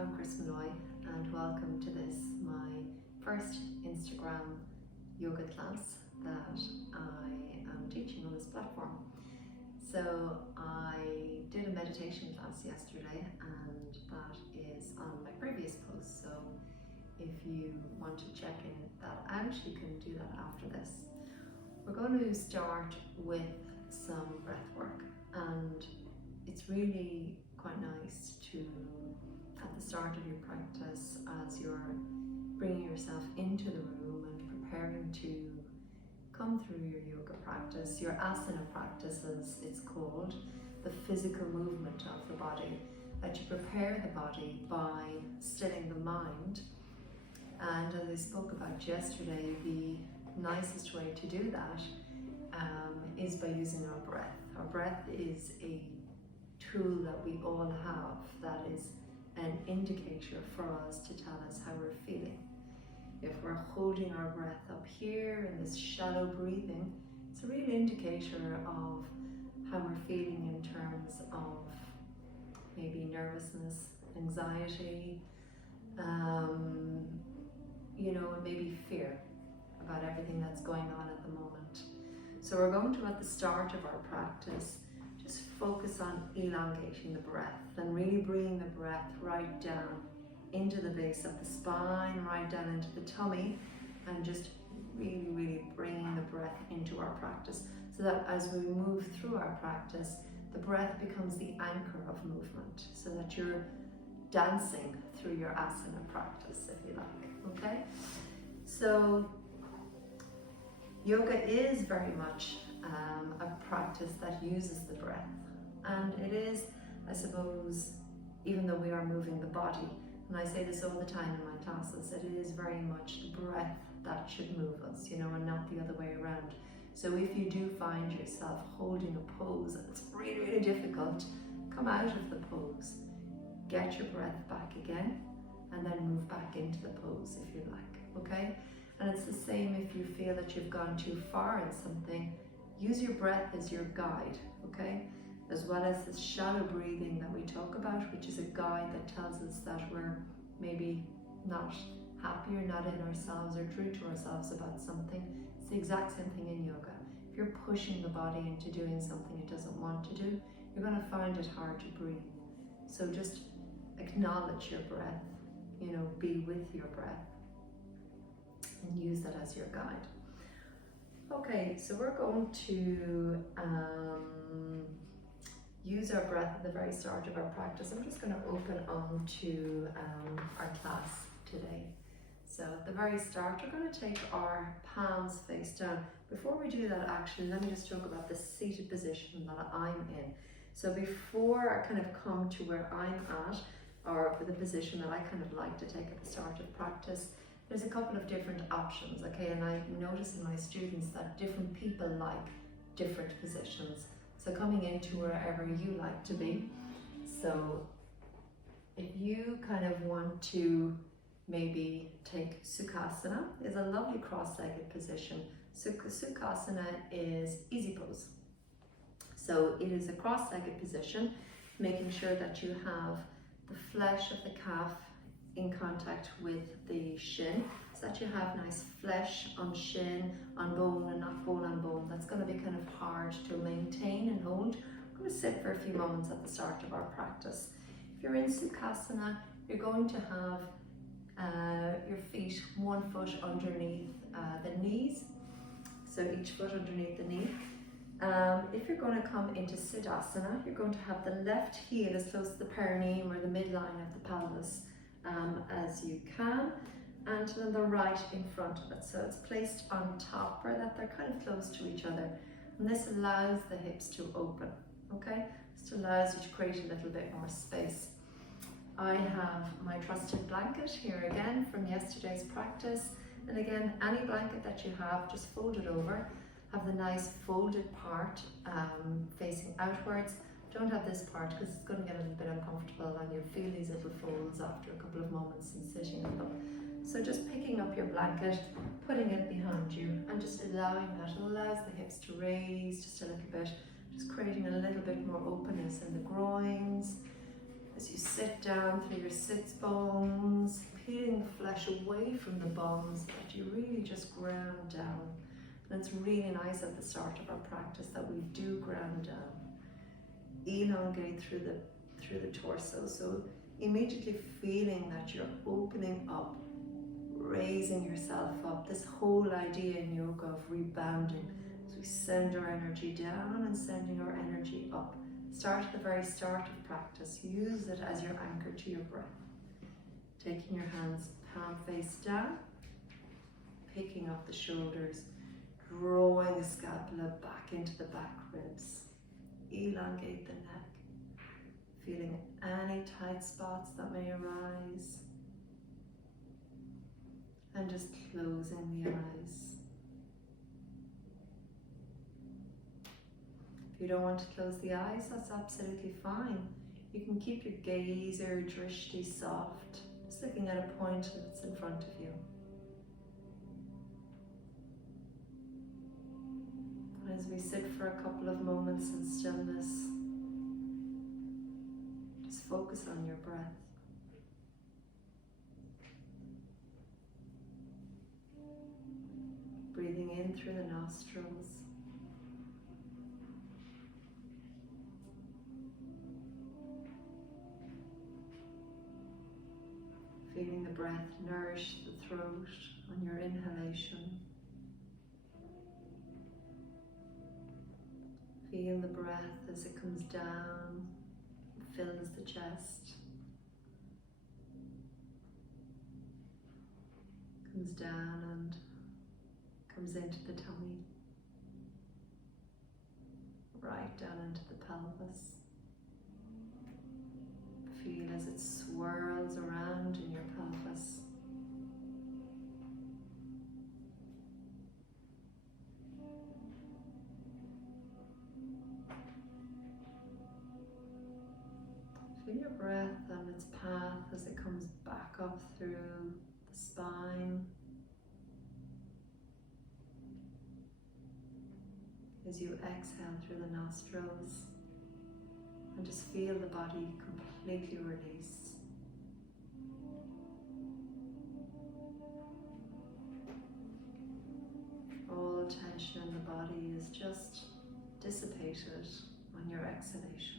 I'm Molloy, and welcome to this, my first Instagram yoga class that I am teaching on this platform. So I did a meditation class yesterday, and that is on my previous post. So if you want to check in that out, you can do that after this. We're going to start with some breath work, and it's really quite nice to, at the start of your practice, as you're bringing yourself into the room and preparing to come through your yoga practice, your asana practice as it's called, the physical movement of the body, that you prepare the body by stilling the mind. And as I spoke about yesterday, the nicest way to do that is by using our breath. Our breath is a tool that we all have that is an indicator for us to tell us how we're feeling. If we're holding our breath up here in this shallow breathing, it's a real indicator of how we're feeling in terms of maybe nervousness, anxiety, and maybe fear about everything that's going on at the moment. So we're going to, at the start of our practice, just focus on elongating the breath and really bringing the breath right down into the base of the spine, right down into the tummy, and just really bringing the breath into our practice, so that as we move through our practice, the breath becomes the anchor of movement, so that you're dancing through your asana practice, if you like, okay? So yoga is very much a practice that uses the breath, and it is, I suppose, even though we are moving the body, and I say this all the time in my classes, it is very much the breath that should move us, and not the other way around. So if you do find yourself holding a pose and it's really difficult, come out of the pose, get your breath back again, and then move back into the pose if you like, okay? And it's the same if you feel that you've gone too far in something, use your breath as your guide, okay? As well as this shallow breathing that we talk about, which is a guide that tells us that we're maybe not happy or not in ourselves or true to ourselves about something. It's the exact same thing in yoga. If you're pushing the body into doing something it doesn't want to do, you're going to find it hard to breathe. So just acknowledge your breath, be with your breath, and use that as your guide. Okay, so we're going to use our breath at the very start of our practice. I'm just going to open on to our class today. So at the very start, we're going to take our palms face down. Before we do that, actually, let me just talk about the seated position that I'm in. So before I kind of come to where I'm at, or the position that I kind of like to take at the start of practice, there's a couple of different options, okay? And I notice in my students that different people like different positions. So coming into wherever you like to be. So if you kind of want to maybe take Sukhasana, is a lovely cross-legged position. So Sukhasana is easy pose. So it is a cross-legged position, making sure that you have the flesh of the calf in contact with the shin, so that you have nice flesh on shin, on bone, and not bone on bone. That's going to be kind of hard to maintain and hold. We're going to sit for a few moments at the start of our practice. If you're in Sukhasana, you're going to have your feet 1 foot underneath the knees, so each foot underneath the knee. If you're going to come into Siddhasana, you're going to have the left heel as close to the perineum or the midline of the pelvis as you can, and then the right in front of it. So it's placed on top, or that they're kind of close to each other. And this allows the hips to open, okay? This allows you to create a little bit more space. I have my trusted blanket here again from yesterday's practice. And again, any blanket that you have, just fold it over. Have the nice folded part facing outwards. Don't have this part because it's going to get a little bit uncomfortable and you'll feel these little folds after a couple of moments in sitting with them. So just picking up your blanket, putting it behind you, and just allowing that. It allows the hips to raise just a little bit, just creating a little bit more openness in the groins as you sit sit down through your sits bones, peeling the flesh away from the bones, that you really just ground down. And it's really nice at the start of our practice that we do ground down. Elongate through the torso. So immediately feeling that you're opening up, raising yourself up. This whole idea in yoga of rebounding. So we send our energy down and sending our energy up. Start at the very start of practice. Use it as your anchor to your breath. Taking your hands palm face down, picking up the shoulders, drawing the scapula back into the back ribs. Elongate the neck, feeling any tight spots that may arise, and just closing the eyes. If you don't want to close the eyes, that's absolutely fine. You can keep your gaze or drishti soft, just looking at a point that's in front of you. As we sit for a couple of moments in stillness, just focus on your breath. Breathing in through the nostrils. Feeling the breath nourish the throat on your inhalation. Feel the breath as it comes down, fills the chest, comes down and comes into the tummy, right down into the pelvis. Feel as it swirls around in your pelvis. Feel your breath and its path as it comes back up through the spine. As you exhale through the nostrils, and just feel the body completely release. All tension in the body is just dissipated on your exhalation.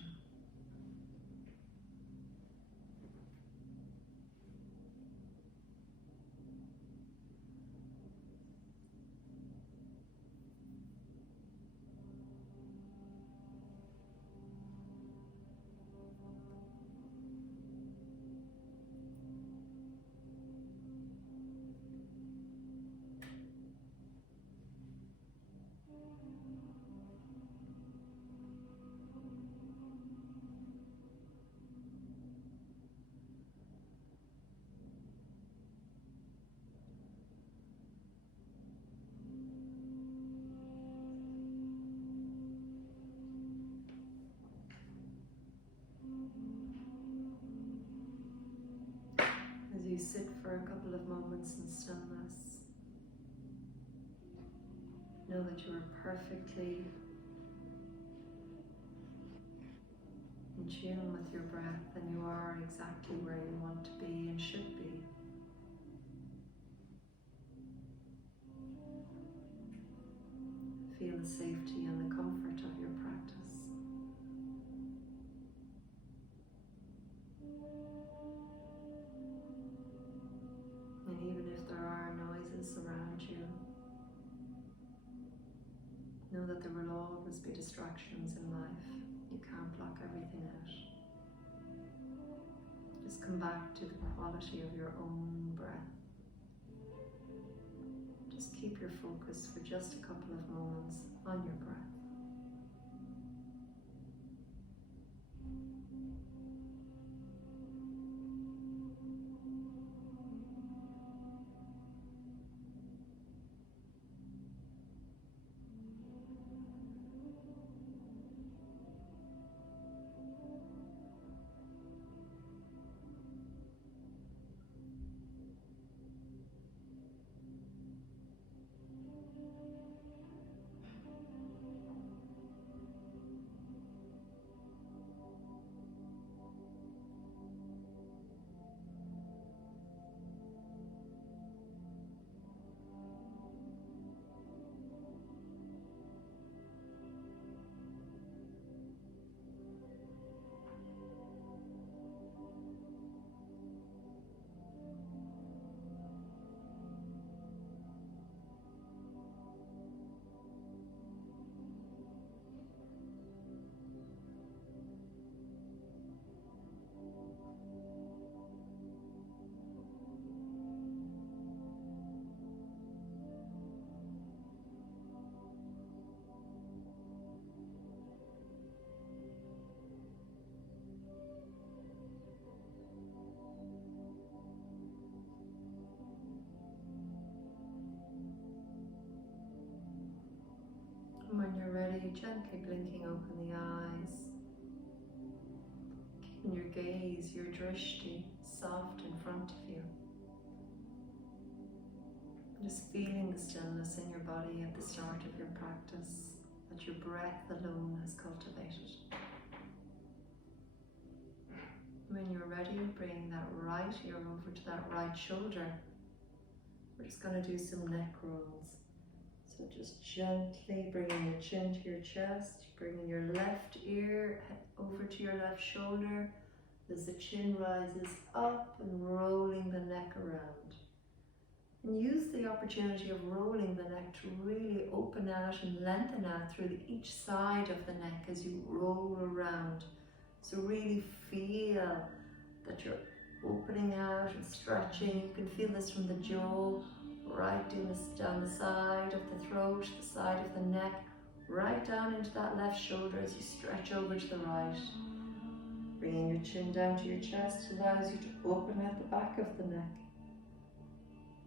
As you sit for a couple of moments in stillness, know that you are perfectly in tune with your breath, and you are exactly where you want to be and should be. Feel the safety and the comfort of your practice. And even if there are noises around you, know that there will always be distractions in life. You can't block everything out. Just come back to the quality of your own breath. Just keep your focus for just a couple of moments on your breath. gently blinking open the eyes. Keeping your gaze, your drishti, soft in front of you. Just feeling the stillness in your body at the start of your practice that your breath alone has cultivated. When you're ready, bring that right ear over to that right shoulder. We're just going to do some neck rolls. So just gently bringing your chin to your chest, bringing your left ear over to your left shoulder as the chin rises up and rolling the neck around. And use the opportunity of rolling the neck to really open out and lengthen out through each side of the neck as you roll around. So really feel that you're opening out and stretching. You can feel this from the jaw, right down the side of the throat, the side of the neck, right down into that left shoulder as you stretch over to the right. Bringing your chin down to your chest allows you to open out the back of the neck.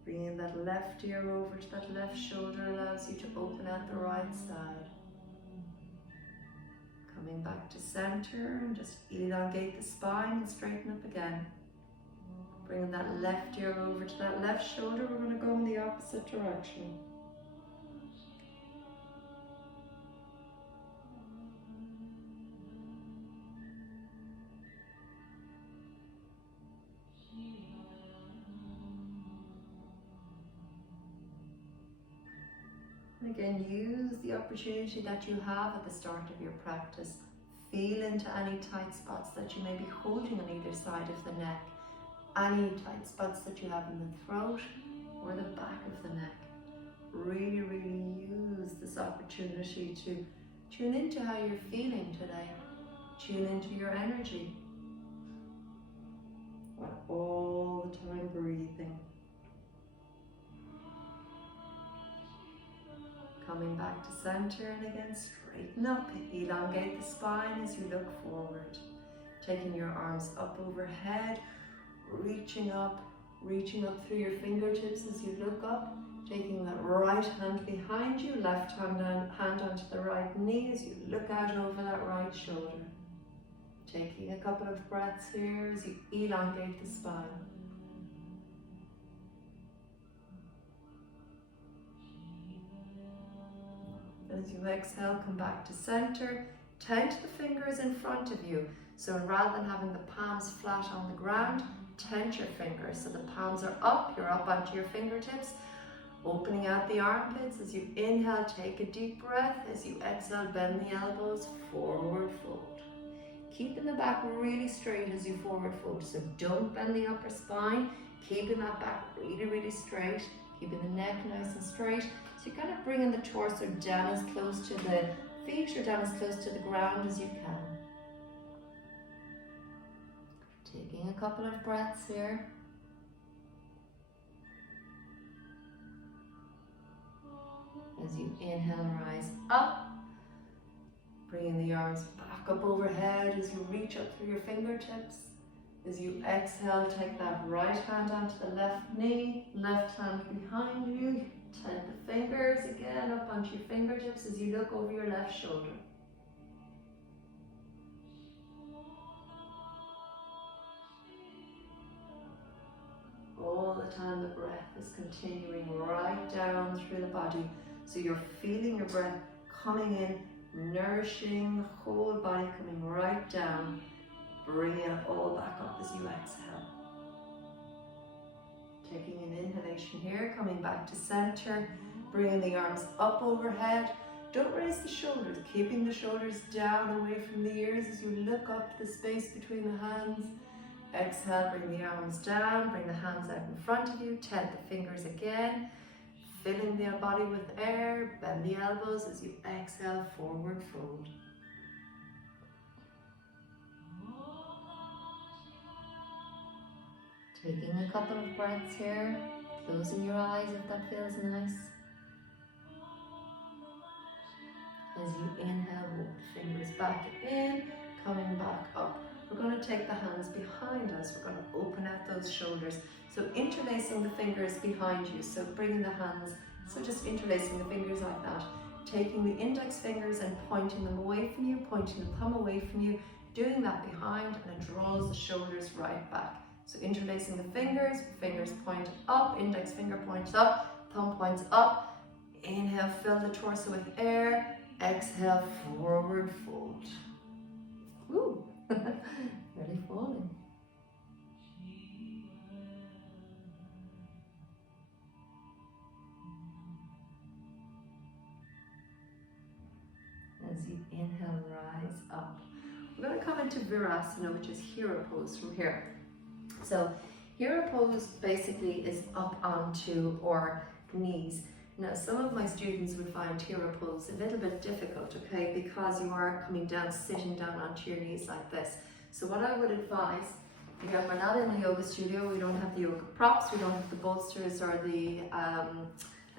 Bringing that left ear over to that left shoulder allows you to open out the right side. Coming back to center and just elongate the spine and straighten up again. Bringing that left ear over to that left shoulder, we're going to go in the opposite direction. And again, use the opportunity that you have at the start of your practice. Feel into any tight spots that you may be holding on either side of the neck. Any tight spots that you have in the throat or the back of the neck. Really, really use this opportunity to tune into how you're feeling today. Tune into your energy. And all the time breathing. Coming back to center and again straighten up. Elongate the spine as you look forward. Taking your arms up overhead. Reaching up through your fingertips as you look up, taking that right hand behind you, left hand onto the right knee as you look out over that right shoulder. Taking a couple of breaths here as you elongate the spine. As you exhale, come back to center, tent the fingers in front of you. So rather than having the palms flat on the ground, tent your fingers so the palms are up, you're up onto your fingertips, opening out the armpits. As you inhale, take a deep breath. As you exhale, bend the elbows, forward fold. Keeping the back really straight as you forward fold, so don't bend the upper spine, keeping that back really, really straight, keeping the neck nice and straight. So you're kind of bringing the torso down as close to the feet or down as close to the ground as you can. Taking a couple of breaths here. As you inhale, rise up. Bringing the arms back up overhead as you reach up through your fingertips. As you exhale, take that right hand onto the left knee, left hand behind you. Tent the fingers again up onto your fingertips as you look over your left shoulder. All the time the breath is continuing right down through the body. So you're feeling your breath coming in, nourishing the whole body, coming right down. Bring it all back up as you exhale. Taking an inhalation here, coming back to center, bringing the arms up overhead. Don't raise the shoulders, keeping the shoulders down away from the ears as you look up to the space between the hands. Exhale, bring the arms down, bring the hands out in front of you, tent the fingers again, filling the body with air, bend the elbows as you exhale, forward fold. Taking a couple of breaths here, closing your eyes if that feels nice. As you inhale, walk the fingers back in, coming back up. We're going to take the hands behind us. We're going to open out those shoulders. So interlacing the fingers behind you. So bringing the hands, so just interlacing the fingers like that. taking the index fingers and pointing them away from you, pointing the thumb away from you, doing that behind, and it draws the shoulders right back. So interlacing the fingers, fingers point up, index finger points up, thumb points up. Inhale, fill the torso with air. Exhale, forward fold. Woo! Really falling. As you inhale, rise up. We're going to come into Virasana, which is hero pose from here. So hero pose basically is up onto our knees. Now, some of my students would find hero pose a little bit difficult, okay, because you are coming down, sitting down onto your knees like this. So what I would advise, again, we're not in the yoga studio, we don't have the yoga props, we don't have the bolsters or the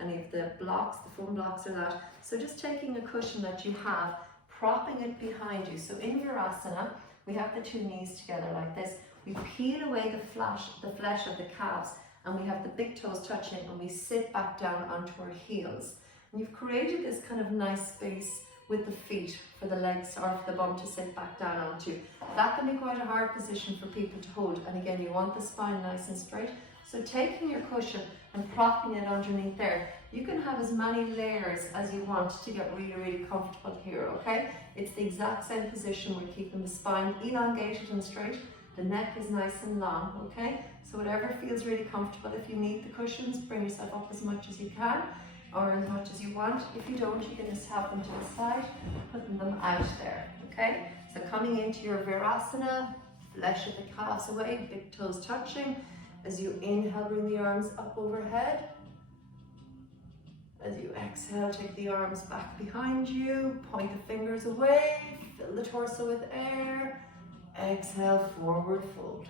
any of the blocks, the foam blocks or that. So just taking a cushion that you have, propping it behind you. So in Virasana, we have the two knees together like this. We peel away the flesh of the calves, and we have the big toes touching, and we sit back down onto our heels. And you've created this kind of nice space with the feet for the legs or for the bum to sit back down onto. That can be quite a hard position for people to hold. And again, you want the spine nice and straight. So taking your cushion and propping it underneath there, you can have as many layers as you want to get really, really comfortable here, okay? It's the exact same position. We're keeping the spine elongated and straight. The neck is nice and long, okay? So whatever feels really comfortable. If you need the cushions, bring yourself up as much as you can or as much as you want. If you don't, you can just have them to the side, putting them out there, okay? So coming into your Virasana, flesh of the calves away, big toes touching. As you inhale, bring the arms up overhead. As you exhale, take the arms back behind you, point the fingers away, fill the torso with air. Exhale, forward fold.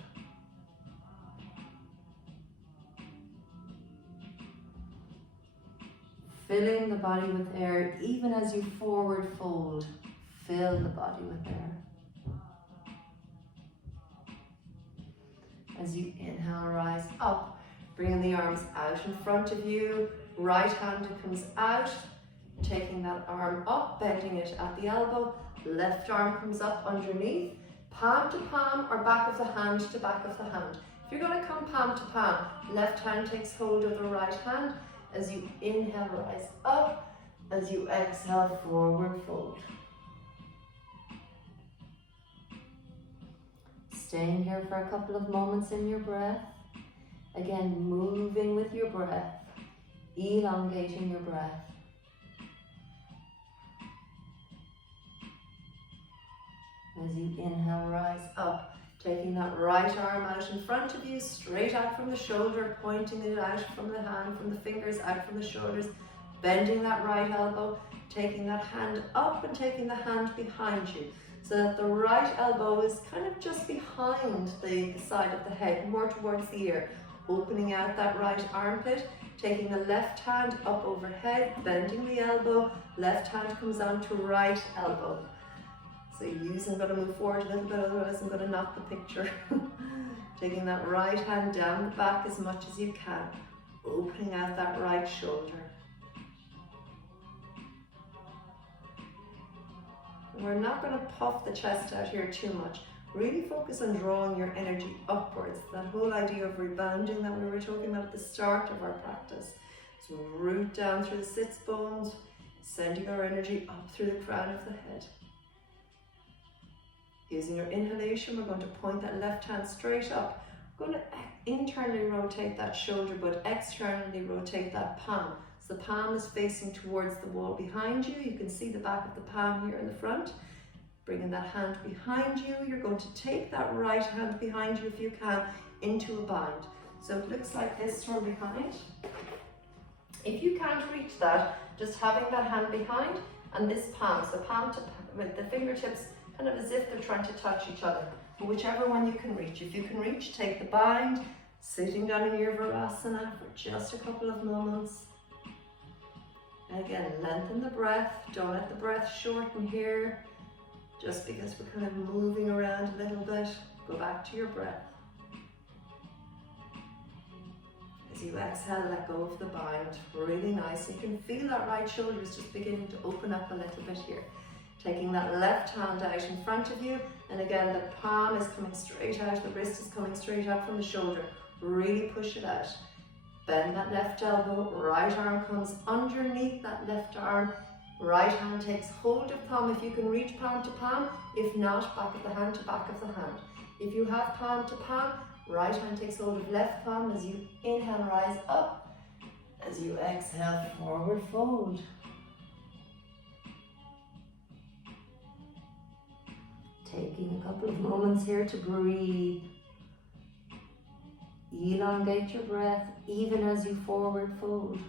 Filling the body with air, even as you forward fold, fill the body with air. As you inhale, rise up, bringing the arms out in front of you. Right hand comes out, taking that arm up, bending it at the elbow. Left arm comes up underneath, palm to palm or back of the hand to back of the hand. If you're going to come palm to palm, left hand takes hold of the right hand. As you inhale, rise up. As you exhale, forward fold. Staying here for a couple of moments in your breath. Again, moving with your breath, elongating your breath. As you inhale, rise up, taking that right arm out in front of you, straight out from the shoulder, pointing it out from the hand, from the fingers, out from the shoulders, bending that right elbow, taking that hand up and taking the hand behind you, so that the right elbow is kind of just behind the side of the head, more towards the ear, opening out that right armpit, taking the left hand up overhead, bending the elbow, left hand comes onto right elbow. So I'm going to move forward a little bit, otherwise I'm going to knock the picture. Taking that right hand down the back as much as you can, opening out that right shoulder. We're not going to puff the chest out here too much. Really focus on drawing your energy upwards. That whole idea of rebounding that we were talking about at the start of our practice. So root down through the sits bones, sending our energy up through the crown of the head. Using your inhalation, we're going to point that left hand straight up. We're going to internally rotate that shoulder, but externally rotate that palm. So the palm is facing towards the wall behind you. You can see the back of the palm here in the front. Bringing that hand behind you. You're going to take that right hand behind you, if you can, into a bind. So it looks like this from behind. If you can't reach that, just having that hand behind and this palm, so palm to with the fingertips kind of as if they're trying to touch each other. But whichever one you can reach. If you can reach, take the bind, sitting down in your Virasana for just a couple of moments. And again, lengthen the breath. Don't let the breath shorten here. Just because we're kind of moving around a little bit, go back to your breath. As you exhale, let go of the bind. Really nice. You can feel that right shoulder is just beginning to open up a little bit here. Taking that left hand out in front of you, and again the palm is coming straight out, the wrist is coming straight out from the shoulder. Really push it out. Bend that left elbow, right arm comes underneath that left arm. Right hand takes hold of palm if you can reach palm to palm. If not, back of the hand to back of the hand. If you have palm to palm, right hand takes hold of left palm as you inhale, rise up. As you exhale, forward fold. Taking a couple of moments here to breathe. Elongate your breath even as you forward fold.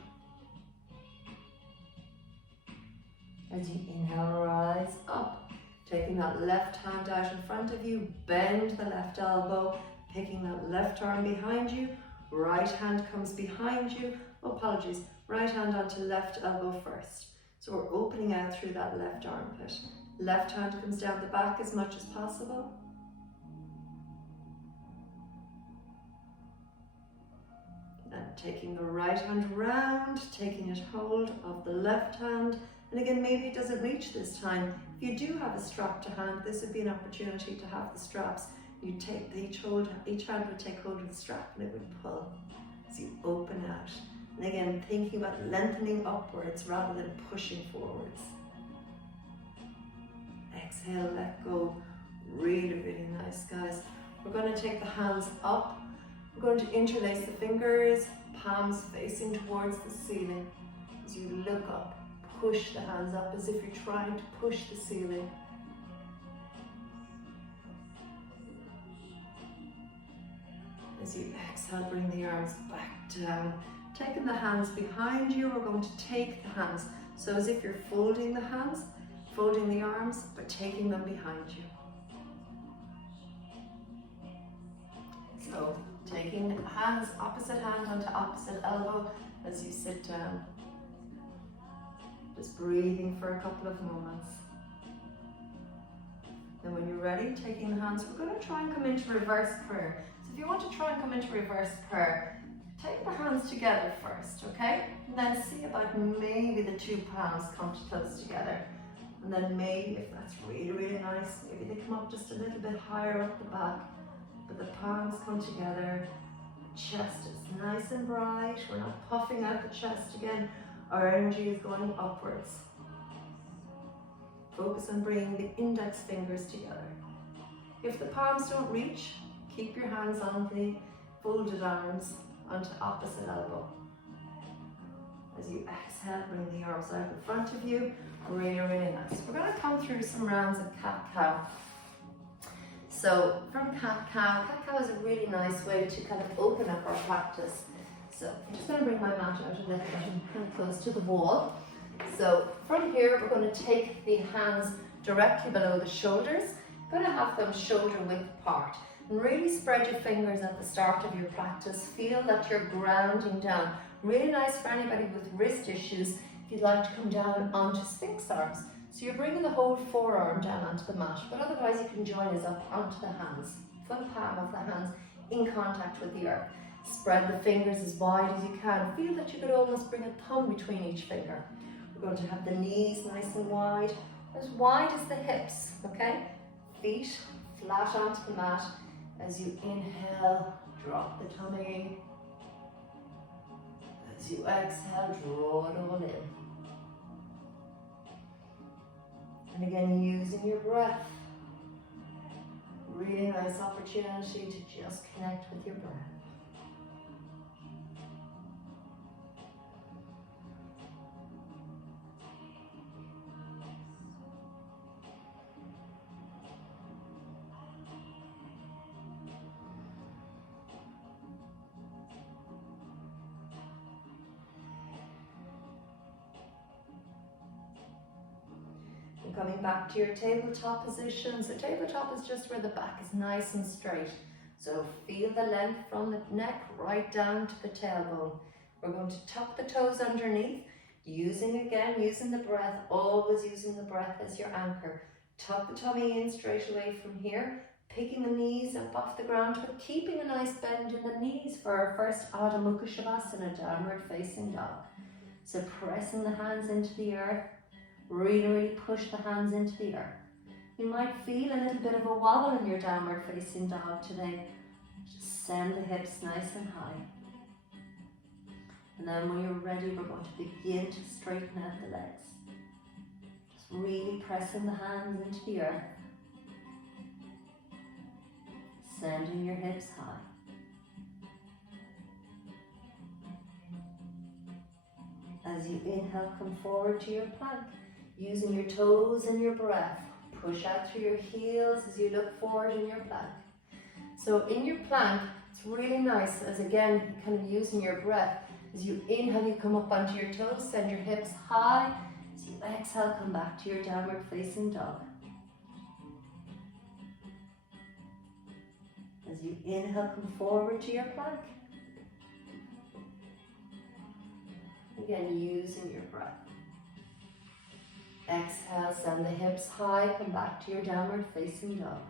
As you inhale, rise up. Taking that left hand out in front of you, bend the left elbow, picking that left arm behind you, right hand comes behind you. Oh, apologies, right hand onto left elbow first. So we're opening out through that left armpit. Left hand comes down the back as much as possible. And taking the right hand round, taking it hold of the left hand. And again, maybe it doesn't reach this time. If you do have a strap to hand, this would be an opportunity to have the straps. You take each hand would take hold of the strap and it would pull as you open out. And again, thinking about lengthening upwards rather than pushing forwards. Exhale, let go. Really, really nice, guys. We're going to take the hands up. We're going to interlace the fingers, palms facing towards the ceiling. As you look up, push the hands up as if you're trying to push the ceiling. As you exhale, bring the arms back down. Taking the hands behind you, we're going to take the hands. So as if you're folding the hands, folding the arms, but taking them behind you. So taking hands, opposite hand onto opposite elbow as you sit down. Just breathing for a couple of moments. Then when you're ready, taking the hands, we're going to try and come into reverse prayer. So if you want to try and come into reverse prayer, take the hands together first, okay? And then see about maybe the two palms come close together. And then maybe, if that's really, really nice, maybe they come up just a little bit higher up the back. But the palms come together. The chest is nice and bright. We're not puffing out the chest again. Our energy is going upwards. Focus on bringing the index fingers together. If the palms don't reach, keep your hands on the folded arms onto opposite elbow. As you exhale, bring the arms out in front of you. Really, really nice. We're going to come through some rounds of cat-cow. So from cat-cow, cat-cow is a really nice way to kind of open up our practice. So I'm just going to bring my mat out a little bit and kind of close to the wall. So from here, we're going to take the hands directly below the shoulders. Going to have them shoulder width apart. And really spread your fingers at the start of your practice. Feel that you're grounding down. Really nice for anybody with wrist issues if you'd like to come down onto Sphinx arms. So you're bringing the whole forearm down onto the mat, but otherwise you can join us up onto the hands. Full palm of the hands in contact with the earth. Spread the fingers as wide as you can. Feel that you could almost bring a thumb between each finger. We're going to have the knees nice and wide as the hips, okay? Feet flat onto the mat. As you inhale, drop the tummy. As you exhale, draw it all in. And again, using your breath. Really nice opportunity to just connect with your breath. Coming back to your tabletop position. So tabletop is just where the back is nice and straight. So feel the length from the neck right down to the tailbone. We're going to tuck the toes underneath, using the breath, always using the breath as your anchor. Tuck the tummy in straight away from here. Picking the knees up off the ground, but keeping a nice bend in the knees for our first Adho Mukha Shavasana, downward facing dog. So pressing the hands into the earth, really push the hands into the earth. You might feel a little bit of a wobble in your downward facing dog today. Just send the hips nice and high. And then when you're ready, we're going to begin to straighten out the legs. Just really pressing the hands into the earth. Sending your hips high. As you inhale, come forward to your plank, using your toes and your breath. Push out through your heels as you look forward in your plank. So in your plank, it's really nice as again, kind of using your breath. As you inhale, you come up onto your toes, send your hips high. As you exhale, come back to your downward facing dog. As you inhale, come forward to your plank. Again, using your breath. Exhale, send the hips high, come back to your downward facing dog.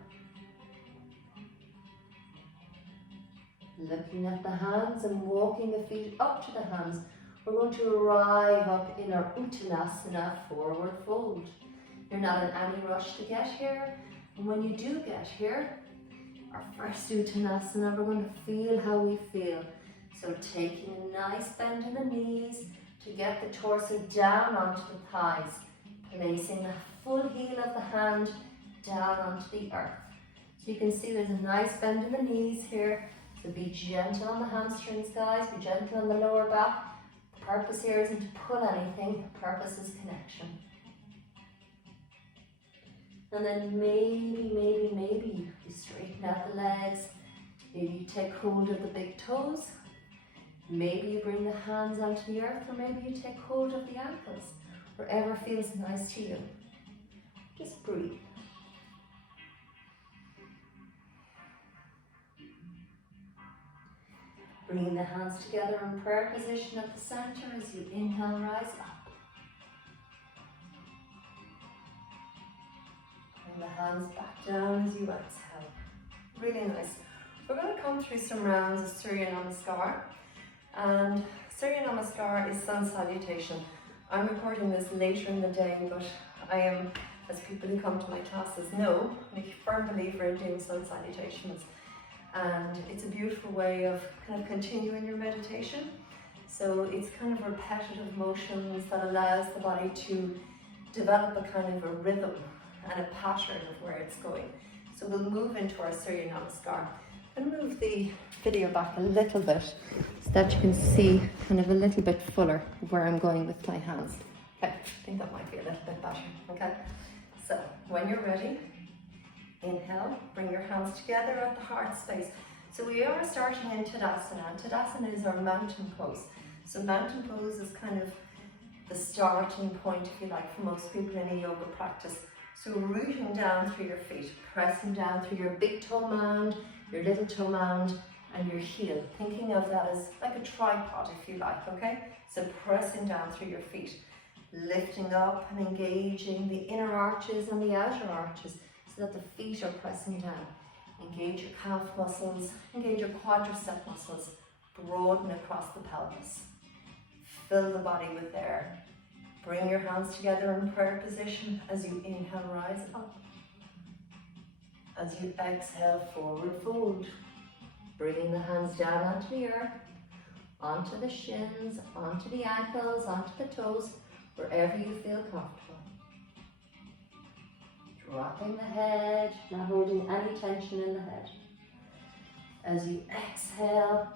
Looking at the hands and walking the feet up to the hands. We're going to arrive up in our Uttanasana, forward fold. You're not in any rush to get here. And when you do get here, our first Uttanasana, we're going to feel how we feel. So taking a nice bend in the knees to get the torso down onto the thighs. Placing the full heel of the hand down onto the earth. So you can see there's a nice bend in the knees here. So be gentle on the hamstrings, guys. Be gentle on the lower back. The purpose here isn't to pull anything. The purpose is connection. And then maybe you straighten out the legs. Maybe you take hold of the big toes. Maybe you bring the hands onto the earth, or maybe you take hold of the ankles. Wherever feels nice to you. Just breathe. Bringing the hands together in prayer position at the center as you inhale, rise up. Bring the hands back down as you exhale. Really nice. We're going to come through some rounds of Surya Namaskar. And Surya Namaskar is sun salutation. I'm recording this later in the day, but I am, as people who come to my classes know, I'm a firm believer in doing sun salutations. And it's a beautiful way of kind of continuing your meditation. So it's kind of repetitive motions that allows the body to develop a kind of a rhythm and a pattern of where it's going. So we'll move into our Surya Namaskar. And move the video back a little bit so that you can see kind of a little bit fuller where I'm going with my hands. Okay, I think that might be a little bit better. Okay, so when you're ready, inhale, bring your hands together at the heart space. So we are starting in Tadasana. Tadasana is our mountain pose. So mountain pose is kind of the starting point, if you like, for most people in a yoga practice. So rooting down through your feet, pressing down through your big toe mound, your little toe mound, and your heel. Thinking of that as like a tripod, if you like, okay? So pressing down through your feet, lifting up and engaging the inner arches and the outer arches so that the feet are pressing down. Engage your calf muscles, engage your quadricep muscles, broaden across the pelvis. Fill the body with air. Bring your hands together in prayer position as you inhale, rise up. As you exhale, forward fold. Bringing the hands down onto the earth, onto the shins, onto the ankles, onto the toes, wherever you feel comfortable. Dropping the head, not holding any tension in the head. As you exhale,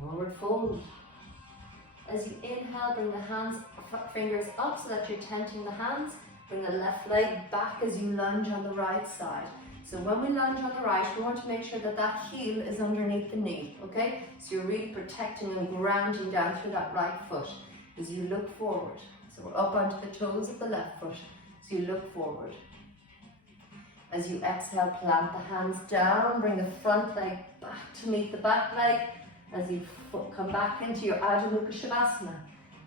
forward fold. As you inhale, bring the hands, fingers up so that you're tenting the hands. Bring the left leg back as you lunge on the right side. So when we lunge on the right, we want to make sure that that heel is underneath the knee, okay? So you're really protecting and grounding down through that right foot as you look forward. So we're up onto the toes of the left foot, so you look forward. As you exhale, plant the hands down, bring the front leg back to meet the back leg. As you come back into your Adho Mukha Shavasana,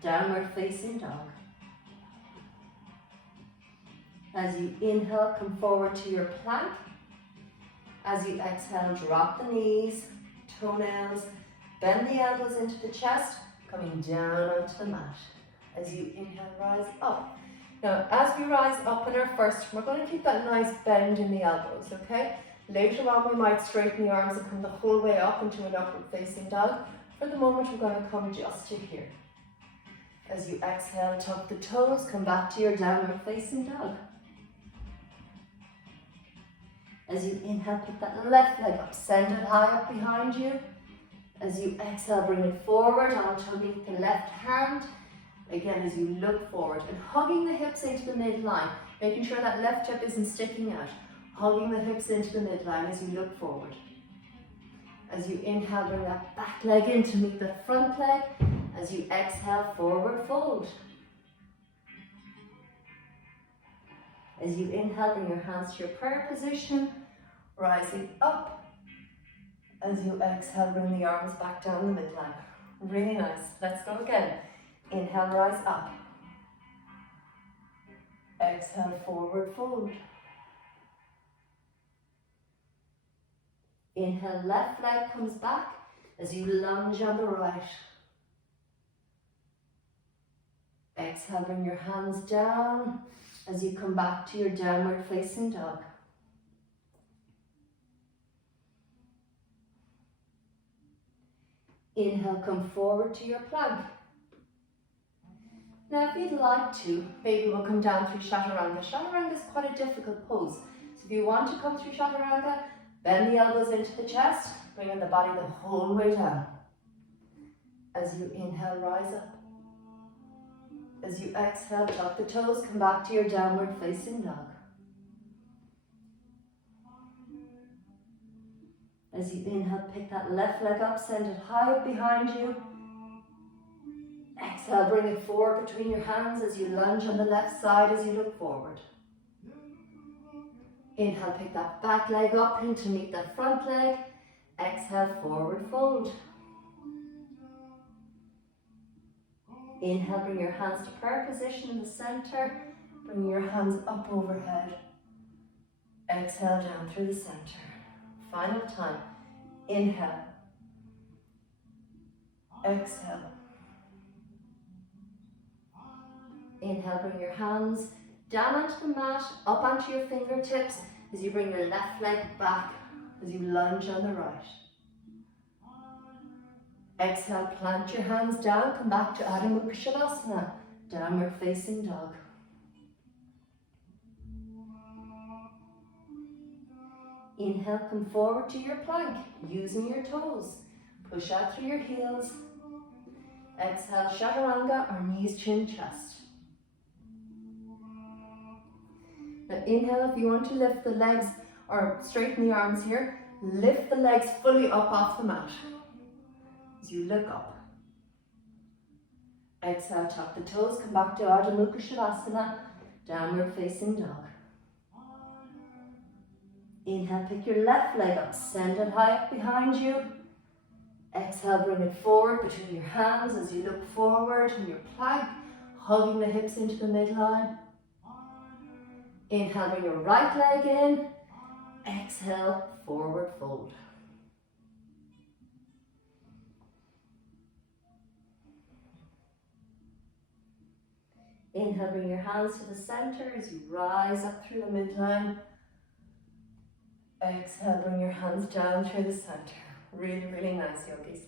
downward facing dog. As you inhale, come forward to your plank. As you exhale, drop the knees, toenails, bend the elbows into the chest, coming down onto the mat. As you inhale, rise up. Now, as we rise up in our first, we're going to keep that nice bend in the elbows, okay? Later on, we might straighten the arms and come the whole way up into an upward facing dog. For the moment, we're going to come just to here. As you exhale, tuck the toes, come back to your downward facing dog. As you inhale, pick that left leg up, send it high up behind you. As you exhale, bring it forward onto the left hand. Again, as you look forward and hugging the hips into the midline, making sure that left hip isn't sticking out. Hugging the hips into the midline as you look forward. As you inhale, bring that back leg in to meet the front leg. As you exhale, forward fold. As you inhale, bring your hands to your prayer position, rising up. As you exhale, bring the arms back down the midline. Really nice. Let's go again. Inhale, rise up. Exhale, forward fold. Inhale, left leg comes back as you lunge on the right. Exhale, bring your hands down as you come back to your downward facing dog. Inhale, come forward to your plank. Now, if you'd like to, maybe we'll come down through Chaturanga. Chaturanga is quite a difficult pose. So if you want to come through Chaturanga, bend the elbows into the chest, bringing the body the whole way down. As you inhale, rise up. As you exhale, tuck the toes, come back to your downward facing dog. As you inhale, pick that left leg up, send it high up behind you. Exhale, bring it forward between your hands as you lunge on the left side as you look forward. Inhale, pick that back leg up in to meet that front leg. Exhale, forward fold. Inhale, bring your hands to prayer position in the center. Bring your hands up overhead. Exhale, down through the center. Final time. Inhale. Exhale. Inhale, bring your hands down onto the mat, up onto your fingertips as you bring your left leg back as you lunge on the right. Exhale, plant your hands down, come back to Adho Mukha Shavasana, downward facing dog. Inhale, come forward to your plank, using your toes. Push out through your heels. Exhale, Chaturanga, or knees, chin, chest. Now inhale, if you want to lift the legs or straighten the arms here, lift the legs fully up off the mat. As you look up. Exhale, tuck the toes, come back to Adho Mukha Shavasana, downward facing dog. Inhale, pick your left leg up, send it high up behind you. Exhale, bring it forward between your hands as you look forward in your plank, hugging the hips into the midline. Inhale, bring your right leg in. Exhale, forward fold. Inhale, bring your hands to the center as you rise up through the midline. Exhale, bring your hands down through the center. Really, really nice, yogis.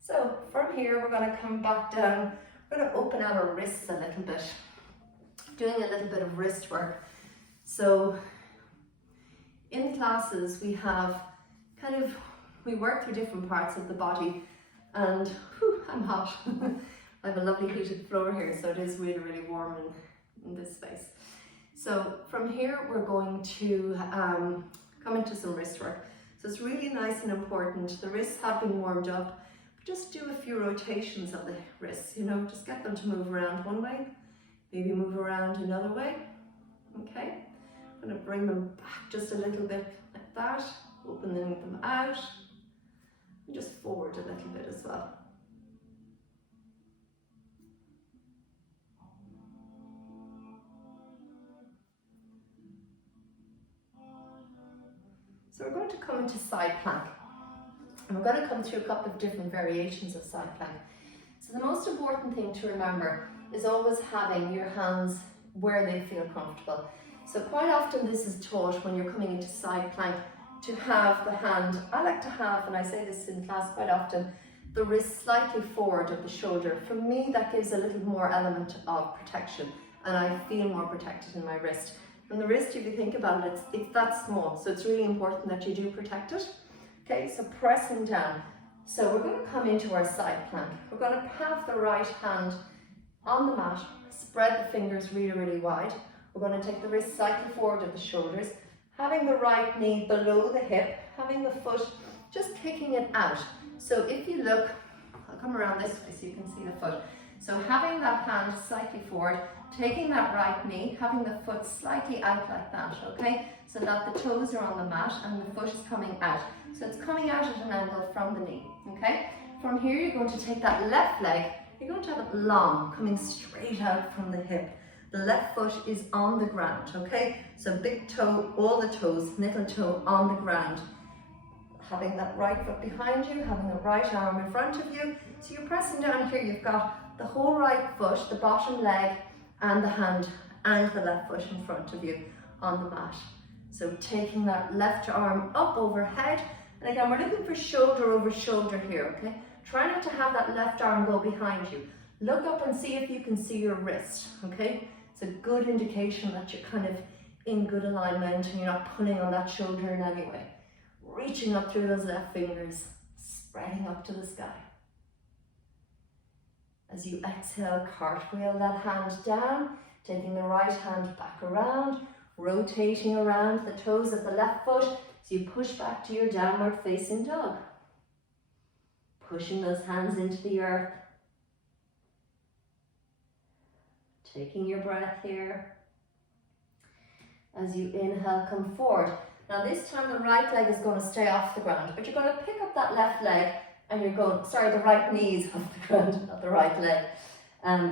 So from here, we're going to come back down. We're going to open out our wrists a little bit, doing a little bit of wrist work. So in classes, we have we work through different parts of the body, and whew, I'm hot. I have a lovely heated floor here, so it is really, really warm in this space. So from here, we're going to come into some wrist work. So it's really nice and important. The wrists have been warmed up, but just do a few rotations of the wrists, just get them to move around one way, maybe move around another way, okay? I'm gonna bring them back just a little bit like that, opening them out, and just forward a little bit as well. So we're going to come into side plank. And we're going to come through a couple of different variations of side plank. So the most important thing to remember is always having your hands where they feel comfortable. So quite often this is taught when you're coming into side plank to have the hand, I like to have, and I say this in class quite often, the wrist slightly forward of the shoulder. For me, that gives a little more element of protection and I feel more protected in my wrist. And the wrist, if you think about it, it's that small, so it's really important that you do protect it. Okay, so pressing down. So we're going to come into our side plank. We're going to have the right hand on the mat, spread the fingers really, really wide. We're going to take the wrist slightly forward of the shoulders, having the right knee below the hip, having the foot just kicking it out. So if you look, I'll come around this way so you can see the foot. So having that hand slightly forward, taking that right knee, having the foot slightly out like that, okay? So that the toes are on the mat and the foot is coming out. So it's coming out at an angle from the knee, okay? From here, you're going to take that left leg, you're going to have it long, coming straight out from the hip. The left foot is on the ground, okay? So big toe, all the toes, little toe on the ground. Having that right foot behind you, having the right arm in front of you. So you're pressing down here, you've got the whole right foot, the bottom leg, and the hand and the left foot in front of you on the mat. So taking that left arm up overhead, and again, we're looking for shoulder over shoulder here, okay? Try not to have that left arm go behind you. Look up and see if you can see your wrist, okay? It's a good indication that you're kind of in good alignment and you're not pulling on that shoulder in any way. Reaching up through those left fingers, spreading up to the sky. As you exhale, cartwheel that hand down, taking the right hand back around, rotating around the toes of the left foot, so you push back to your downward facing dog. Pushing those hands into the earth. Taking your breath here. As you inhale, come forward. Now this time the right leg is going to stay off the ground, but you're going to pick up that left leg and you're going, sorry, the right knees off the ground, not the right leg.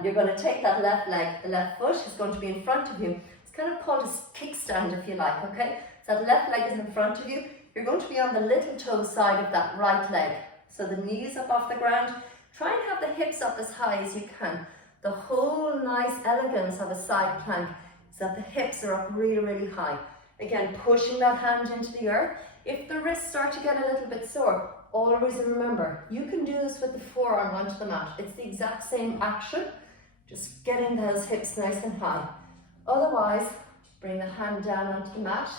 You're going to take that left leg, the left foot is going to be in front of you. It's kind of called a kickstand if you like, okay? So that left leg is in front of you. You're going to be on the little toe side of that right leg. So the knees up off the ground. Try and have the hips up as high as you can. The whole nice elegance of a side plank is that the hips are up really, really high. Again, pushing that hand into the earth. If the wrists start to get a little bit sore, always remember, you can do this with the forearm onto the mat. It's the exact same action, just getting those hips nice and high. Otherwise, bring the hand down onto the mat.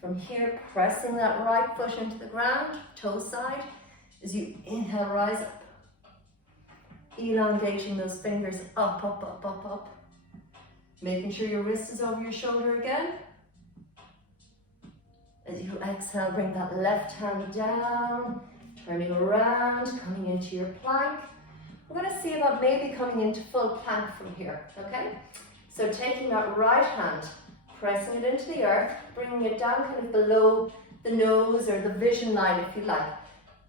From here, pressing that right foot into the ground, toe side. As you inhale, rise up. Elongating those fingers up, up, up, up, up. Making sure your wrist is over your shoulder again. As you exhale, bring that left hand down, turning around, coming into your plank. We're going to see about maybe coming into full plank from here, okay? So taking that right hand, pressing it into the earth, bringing it down kind of below the nose or the vision line if you like.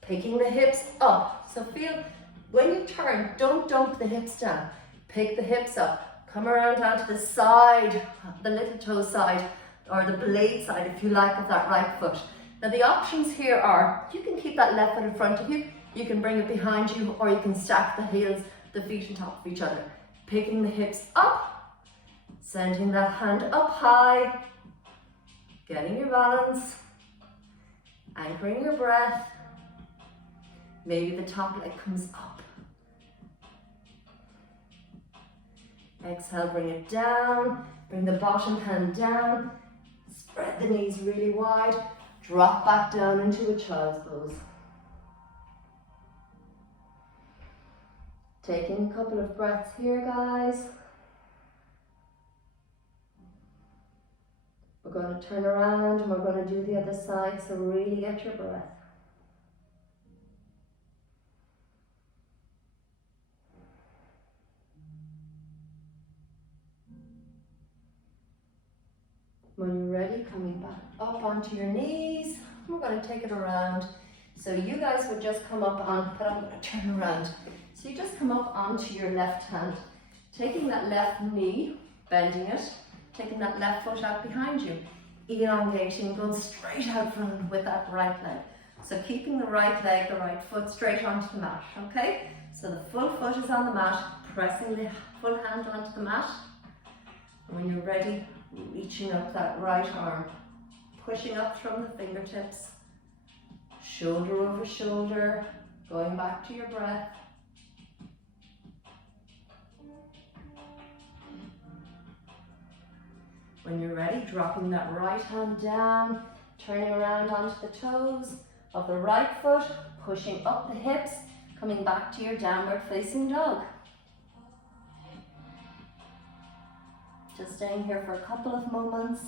Picking the hips up. So feel, when you turn, don't dump the hips down. Pick the hips up. Come around onto the side, the little toe side, or the blade side, if you like, of that right foot. Now the options here are, you can keep that left foot in front of you, you can bring it behind you, or you can stack the heels, the feet on top of each other. Picking the hips up, sending that hand up high, getting your balance, anchoring your breath. Maybe the top leg comes up. Exhale, bring it down, bring the bottom hand down, spread the knees really wide, drop back down into a child's pose. Taking a couple of breaths here, guys. We're going to turn around and we're going to do the other side, so really get your breath. When you're ready, coming back up onto your knees, we're going to take it around. So you guys would just come up on, but I'm going to turn around. So you just come up onto your left hand, taking that left knee, bending it, taking that left foot out behind you. elongating, going straight out from with that right leg. So keeping the right leg, the right foot straight onto the mat, okay? So the full foot is on the mat, pressing the full hand onto the mat. And when you're ready, reaching up that right arm, pushing up from the fingertips, shoulder over shoulder, going back to your breath. When you're ready, dropping that right hand down, turning around onto the toes of the right foot, pushing up the hips, coming back to your downward facing dog. Just staying here for a couple of moments.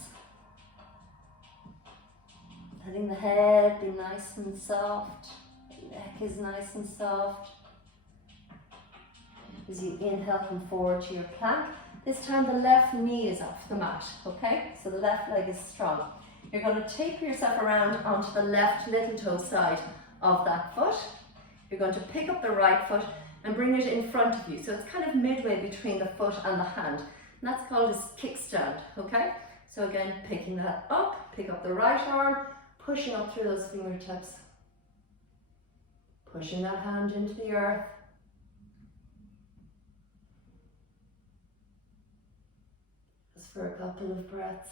Letting the head be nice and soft, the neck is nice and soft. As you inhale, come forward to your plank. This time the left knee is off the mat, okay? So the left leg is strong. You're going to taper yourself around onto the left little toe side of that foot. You're going to pick up the right foot and bring it in front of you. So it's kind of midway between the foot and the hand. And that's called a kickstand, okay? So again, picking that up, pick up the right arm, pushing up through those fingertips. Pushing that hand into the earth. For a couple of breaths.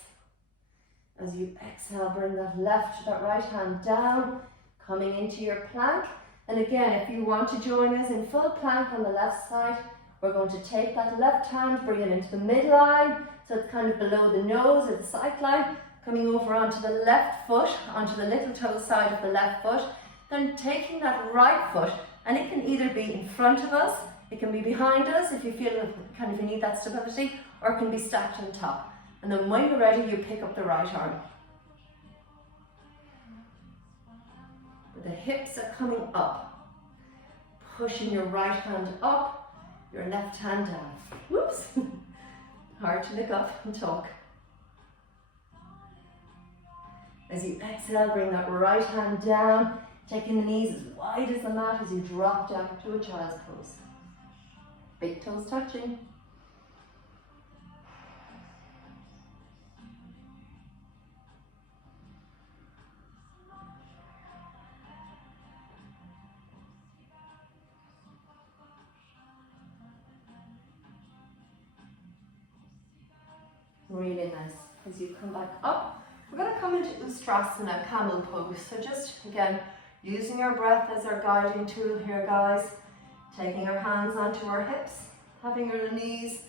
As you exhale, bring that right hand down, coming into your plank. And again, if you want to join us in full plank on the left side, we're going to take that left hand, bring it into the midline, so it's kind of below the nose or the sight line, coming over onto the left foot, onto the little toe side of the left foot, then taking that right foot, and it can either be in front of us, it can be behind us if you feel kind of you need that stability, or it can be stacked on top. And then when you're ready, you pick up the right arm. The hips are coming up, pushing your right hand up, your left hand down. Whoops, hard to look up and talk. As you exhale, bring that right hand down, taking the knees as wide as the mat as you drop down to a child's pose. Big toes touching. Really nice. As you come back up, we're going to come into Ustrasana, camel pose. So just again, using our breath as our guiding tool here, guys. Taking our hands onto our hips, having our knees.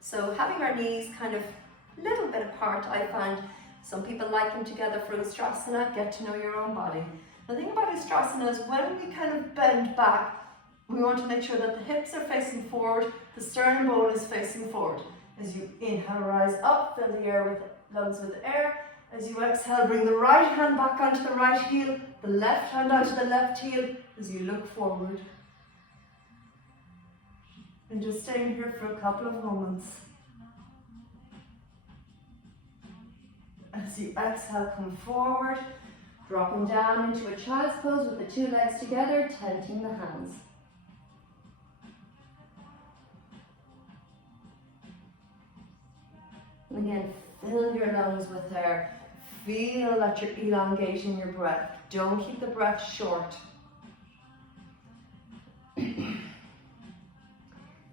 So having our knees kind of a little bit apart, I find. Some people like them together for Ustrasana, get to know your own body. The thing about Ustrasana is when we kind of bend back, we want to make sure that the hips are facing forward, the sternum bone is facing forward. As you inhale, rise up, fill the air with lungs with air. As you exhale, bring the right hand back onto the right heel, the left hand onto the left heel as you look forward. And just staying here for a couple of moments. As you exhale, come forward, dropping down into a child's pose with the two legs together, tenting the hands. And again, fill your lungs with air. Feel that you're elongating your breath. Don't keep the breath short.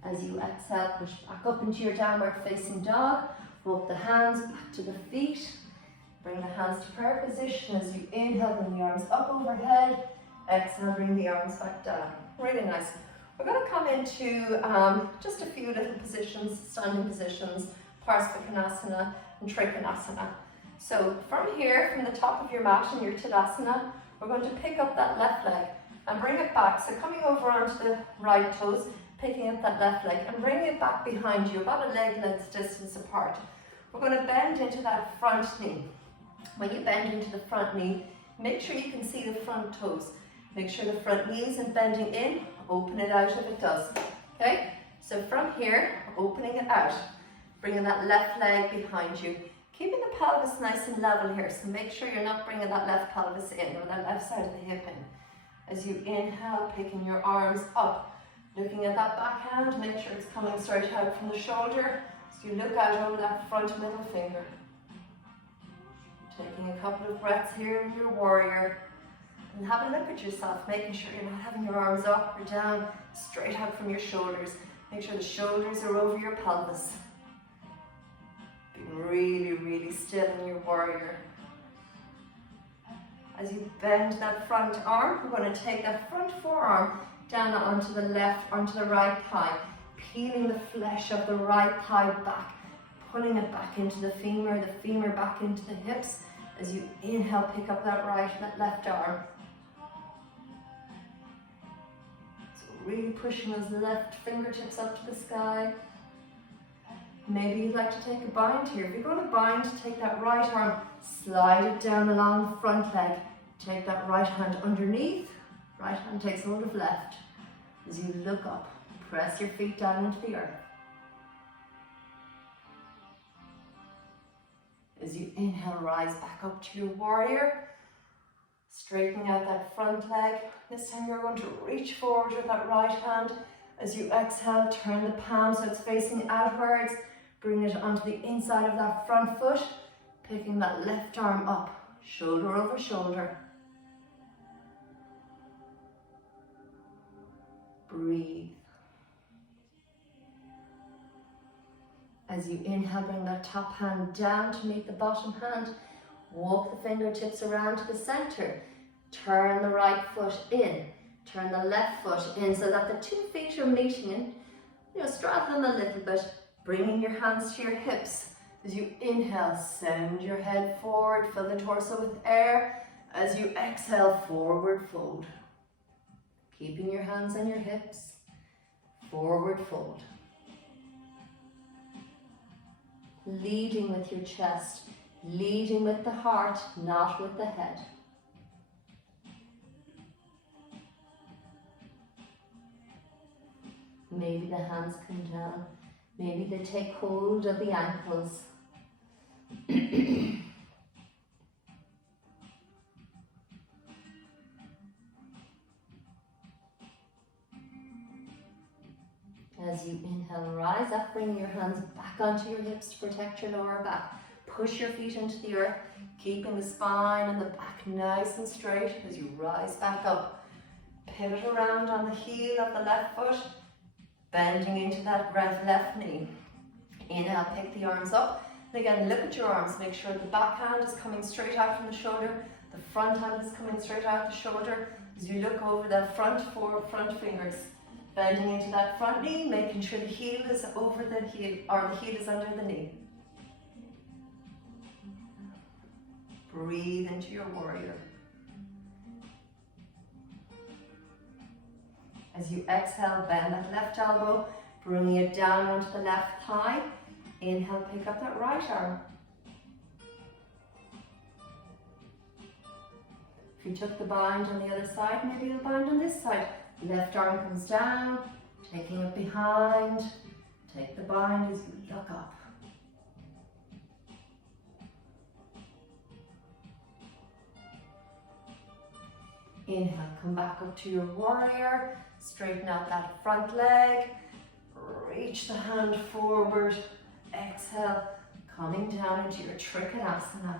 As you exhale, push back up into your downward facing dog. Walk the hands back to the feet. Bring the hands to prayer position. As you inhale, bring the arms up overhead. Exhale, bring the arms back down. Really nice. We're going to come into just a few little positions, standing positions, Parsvakonasana and Trikonasana. So from here, from the top of your mat in your Tadasana, we're going to pick up that left leg and bring it back. So coming over onto the right toes, picking up that left leg and bringing it back behind you, about a leg length distance apart. We're going to bend into that front knee. When you bend into the front knee, make sure you can see the front toes. Make sure the front knee isn't bending in, open it out if it does. Okay? So from here, opening it out, bringing that left leg behind you. Keeping the pelvis nice and level here, so make sure you're not bringing that left pelvis in or that left side of the hip in. As you inhale, picking your arms up, looking at that backhand, make sure it's coming straight out from the shoulder. So you look out over that front middle finger. Taking a couple of breaths here in your warrior. And have a look at yourself, making sure you're not having your arms up or down, straight out from your shoulders. Make sure the shoulders are over your pelvis. Being really, really still in your warrior. As you bend that front arm, we're going to take that front forearm down onto the left, onto the right thigh, peeling the flesh of the right thigh back, pulling it back into the femur back into the hips. As you inhale, pick up that left arm. So really pushing those left fingertips up to the sky. Maybe you'd like to take a bind here. If you're going to bind, take that right arm, slide it down along the front leg. Take that right hand underneath. Right hand takes hold of left. As you look up, press your feet down into the earth. As you inhale, rise back up to your warrior. Straightening out that front leg. This time you're going to reach forward with that right hand. As you exhale, turn the palm so it's facing outwards. Bring it onto the inside of that front foot. Picking that left arm up, shoulder over shoulder. Breathe. As you inhale, bring that top hand down to meet the bottom hand. Walk the fingertips around to the center. Turn the right foot in. Turn the left foot in so that the 2 feet are meeting and straddle them a little bit. Bringing your hands to your hips. As you inhale, send your head forward. Fill the torso with air. As you exhale, forward fold. Keeping your hands on your hips. Forward fold. Leading with your chest. Leading with the heart, not with the head. Maybe the hands come down. Maybe they take hold of the ankles. As you inhale, rise up, bring your hands back onto your hips to protect your lower back. Push your feet into the earth, keeping the spine and the back nice and straight as you rise back up. Pivot around on the heel of the left foot, bending into that left knee. Inhale, pick the arms up. And again, look at your arms. Make sure the back hand is coming straight out from the shoulder. The front hand is coming straight out the shoulder. As you look over the front fingers, bending into that front knee, making sure the heel is over the heel, or the heel is under the knee. Breathe into your warrior. As you exhale, bend that left elbow, bringing it down onto the left thigh. Inhale, pick up that right arm. If you took the bind on the other side, maybe you'll bind on this side. Left arm comes down, taking it behind. Take the bind as you look up. Inhale, come back up to your warrior. Straighten out that front leg. Reach the hand forward. Exhale, coming down into your Trikonasana.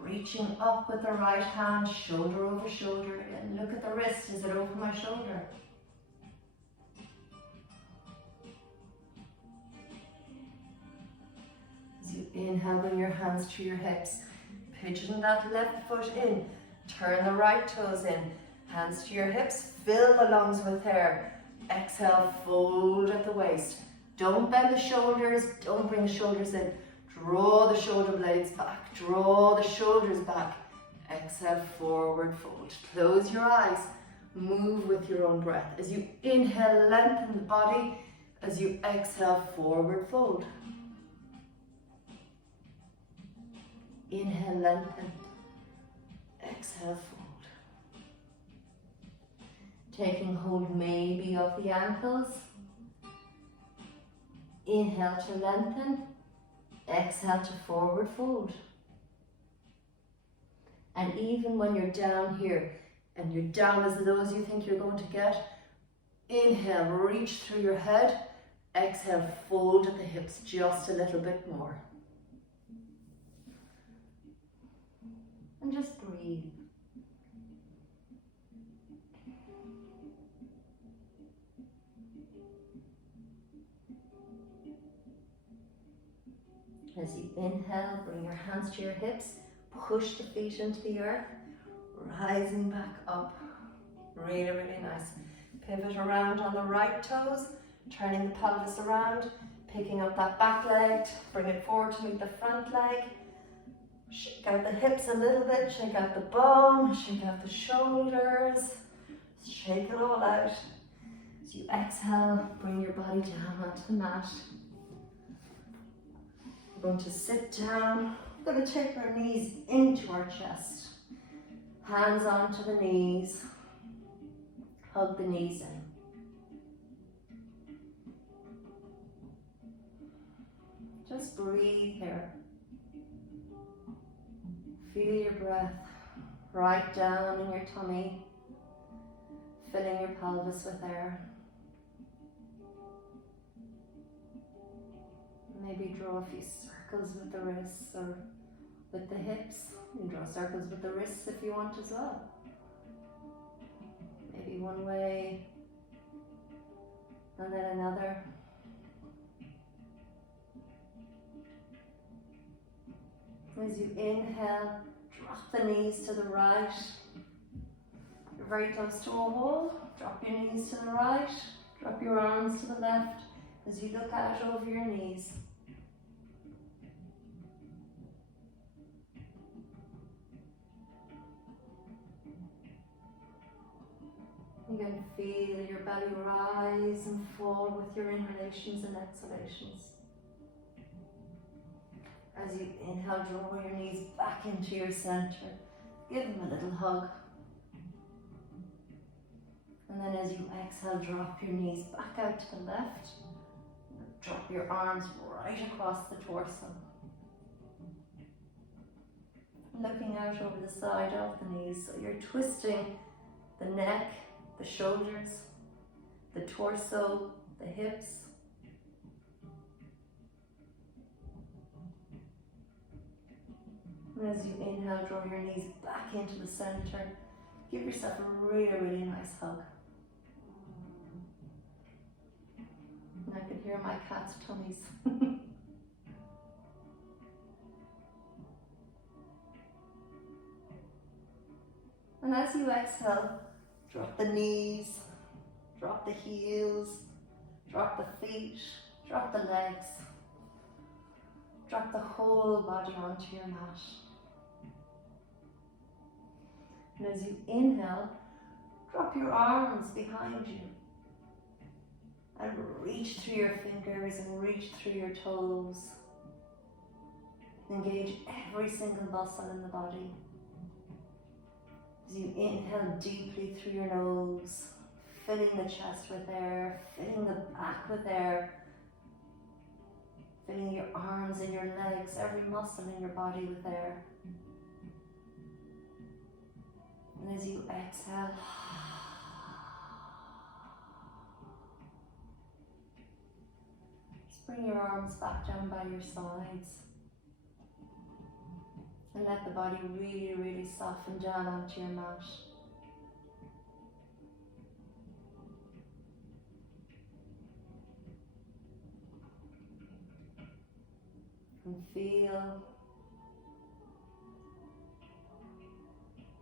Reaching up with the right hand, shoulder over shoulder. And look at the wrist. Is it over my shoulder? As you inhale, bring your hands to your hips. Pigeon that left foot in. Turn the right toes in. Hands to your hips. Fill the lungs with air. Exhale, fold at the waist. Don't bend the shoulders. Don't bring the shoulders in. Draw the shoulder blades back. Draw the shoulders back. Exhale, forward fold. Close your eyes. Move with your own breath. As you inhale, lengthen the body. As you exhale, forward fold. Inhale, lengthen. Exhale, fold. Taking hold maybe of the ankles. Inhale to lengthen. Exhale to forward fold. And even when you're down here, and you're down as low as you think you're going to get, inhale, reach through your head. Exhale, fold at the hips just a little bit more. and just breathe. As you inhale, bring your hands to your hips, push the feet into the earth, rising back up. Really, really nice. Pivot around on the right toes, turning the pelvis around, picking up that back leg, bring it forward to meet the front leg. Shake out the hips a little bit, shake out the bum, shake out the shoulders, shake it all out. As you exhale, bring your body down onto the mat. We're going to sit down. We're going to take our knees into our chest. Hands onto the knees. Hug the knees in. Just breathe here. Feel your breath right down in your tummy, filling your pelvis with air. Maybe draw a few circles with the wrists or with the hips. You can draw circles with the wrists if you want as well. Maybe one way and then another. As you inhale, drop the knees to the right. You're very close to a wall. Drop your knees to the right. Drop your arms to the left as you look out over your knees. You can feel your belly rise and fall with your inhalations and exhalations. As you inhale, draw your knees back into your center. Give them a little hug. And then as you exhale, drop your knees back out to the left. Drop your arms right across the torso. Looking out over the side of the knees, so you're twisting the neck, the shoulders, the torso, the hips. And as you inhale, draw your knees back into the center. Give yourself a really, really nice hug. And I can hear my cat's tummies. And as you exhale, drop the knees, drop the heels, drop the feet, drop the legs, drop the whole body onto your mat. And as you inhale, drop your arms behind you and reach through your fingers and reach through your toes. Engage every single muscle in the body. As you inhale deeply through your nose, filling the chest with air, filling the back with air, filling your arms and your legs, every muscle in your body with air. And as you exhale, just bring your arms back down by your sides. And let the body really, really soften down onto your mat. And feel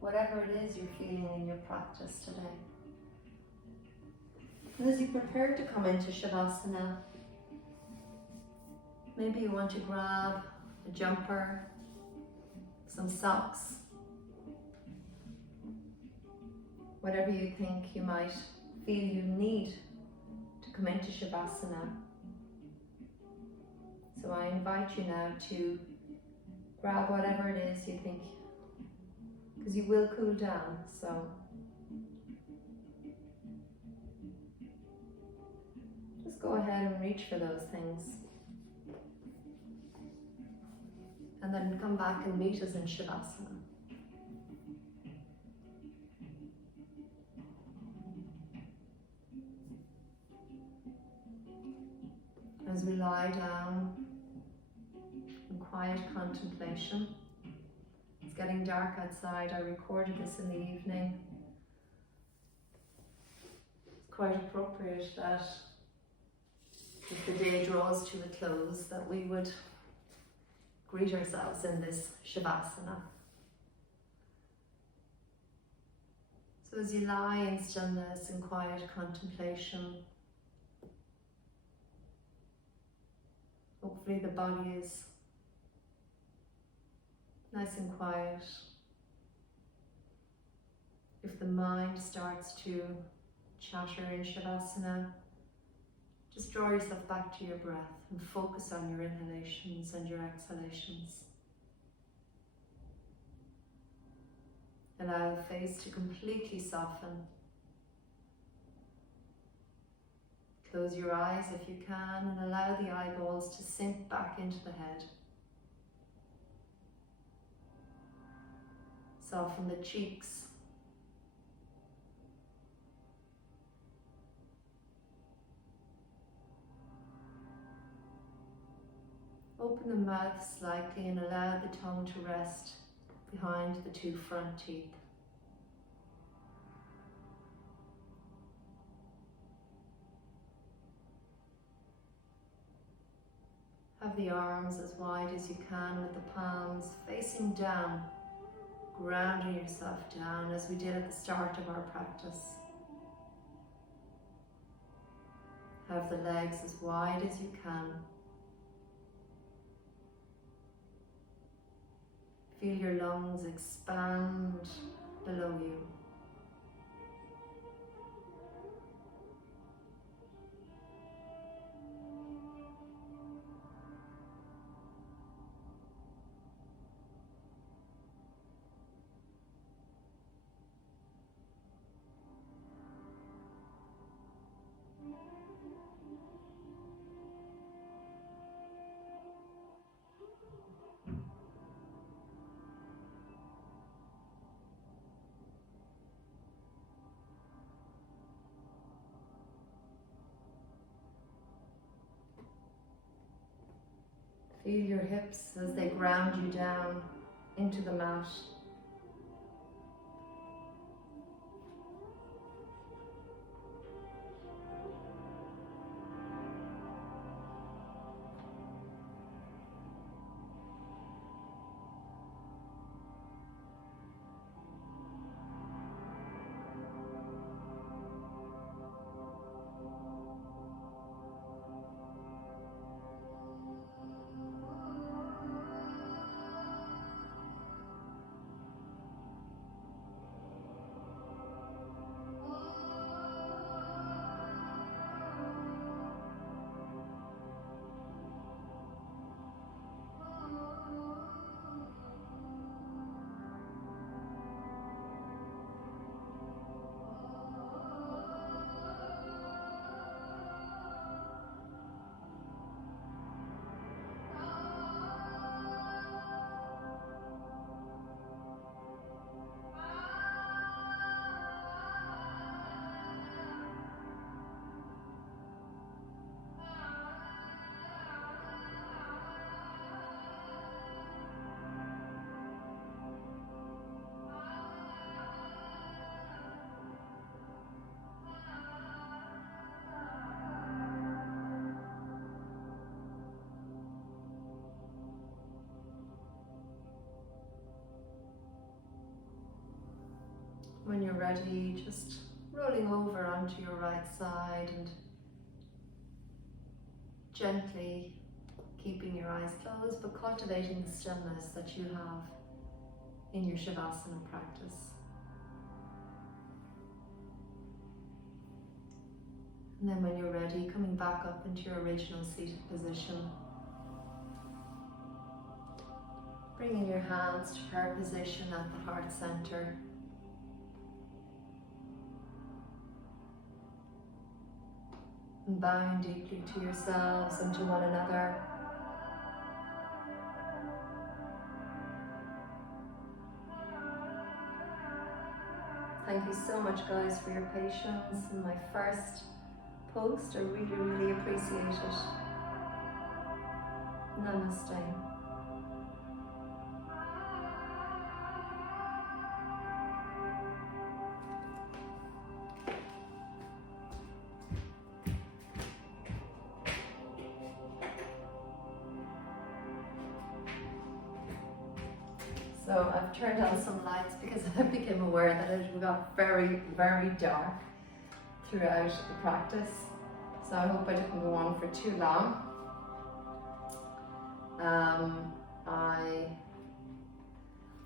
whatever it is you're feeling in your practice today. And as you prepare to come into Shavasana, maybe you want to grab a jumper, some socks, whatever you think you might feel you need to come into Shavasana. So I invite you now to grab whatever it is you think, because you will cool down, so just go ahead and reach for those things. And then come back and meet us in Shavasana. As we lie down in quiet contemplation, It's getting dark outside. I recorded this in the evening. It's quite appropriate that as the day draws to a close that we would greet ourselves in this Shavasana. So as you lie in stillness and quiet contemplation, hopefully the body is nice and quiet. If the mind starts to chatter in Shavasana, just draw yourself back to your breath and focus on your inhalations and your exhalations. Allow the face to completely soften. Close your eyes if you can and allow the eyeballs to sink back into the head. Soften the cheeks. Open the mouth slightly and allow the tongue to rest behind the two front teeth. Have the arms as wide as you can with the palms facing down, grounding yourself down as we did at the start of our practice. Have the legs as wide as you can. Feel your lungs expand below you. Feel your hips as they ground you down into the mat. When you're ready, just rolling over onto your right side and gently keeping your eyes closed, but cultivating the stillness that you have in your Shavasana practice. And then when you're ready, coming back up into your original seated position. Bringing your hands to prayer position at the heart center. And bowing deeply to yourselves and to one another. Thank you so much, guys, for your patience in my first post. I really appreciate it. Namaste. So I've turned on some lights because I became aware that it got very, very dark throughout the practice. So I hope I didn't go on for too long. I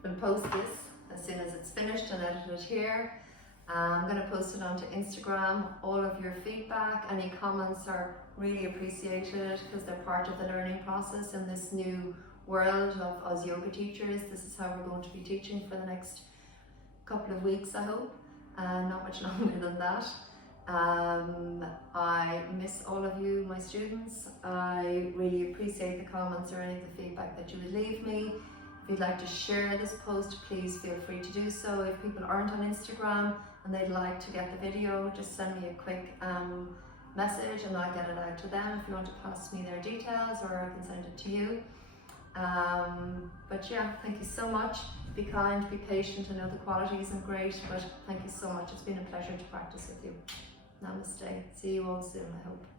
will post this as soon as it's finished and edited here. I'm going to post it onto Instagram. All of your feedback, any comments are really appreciated because they're part of the learning process in this new world of us yoga teachers. This is how we're going to be teaching for the next couple of weeks, I hope, not much longer than that. I miss all of you, my students. I really appreciate the comments or any of the feedback that you would leave me. If you'd like to share this post, please feel free to do so. If people aren't on Instagram and they'd like to get the video, just send me a quick message and I'll get it out to them. If you want to pass me their details, or I can send it to you. But yeah, thank you so much. Be kind, be patient. I know the quality isn't great, but thank you so much. It's been a pleasure to practice with you. Namaste. See you all soon, I hope.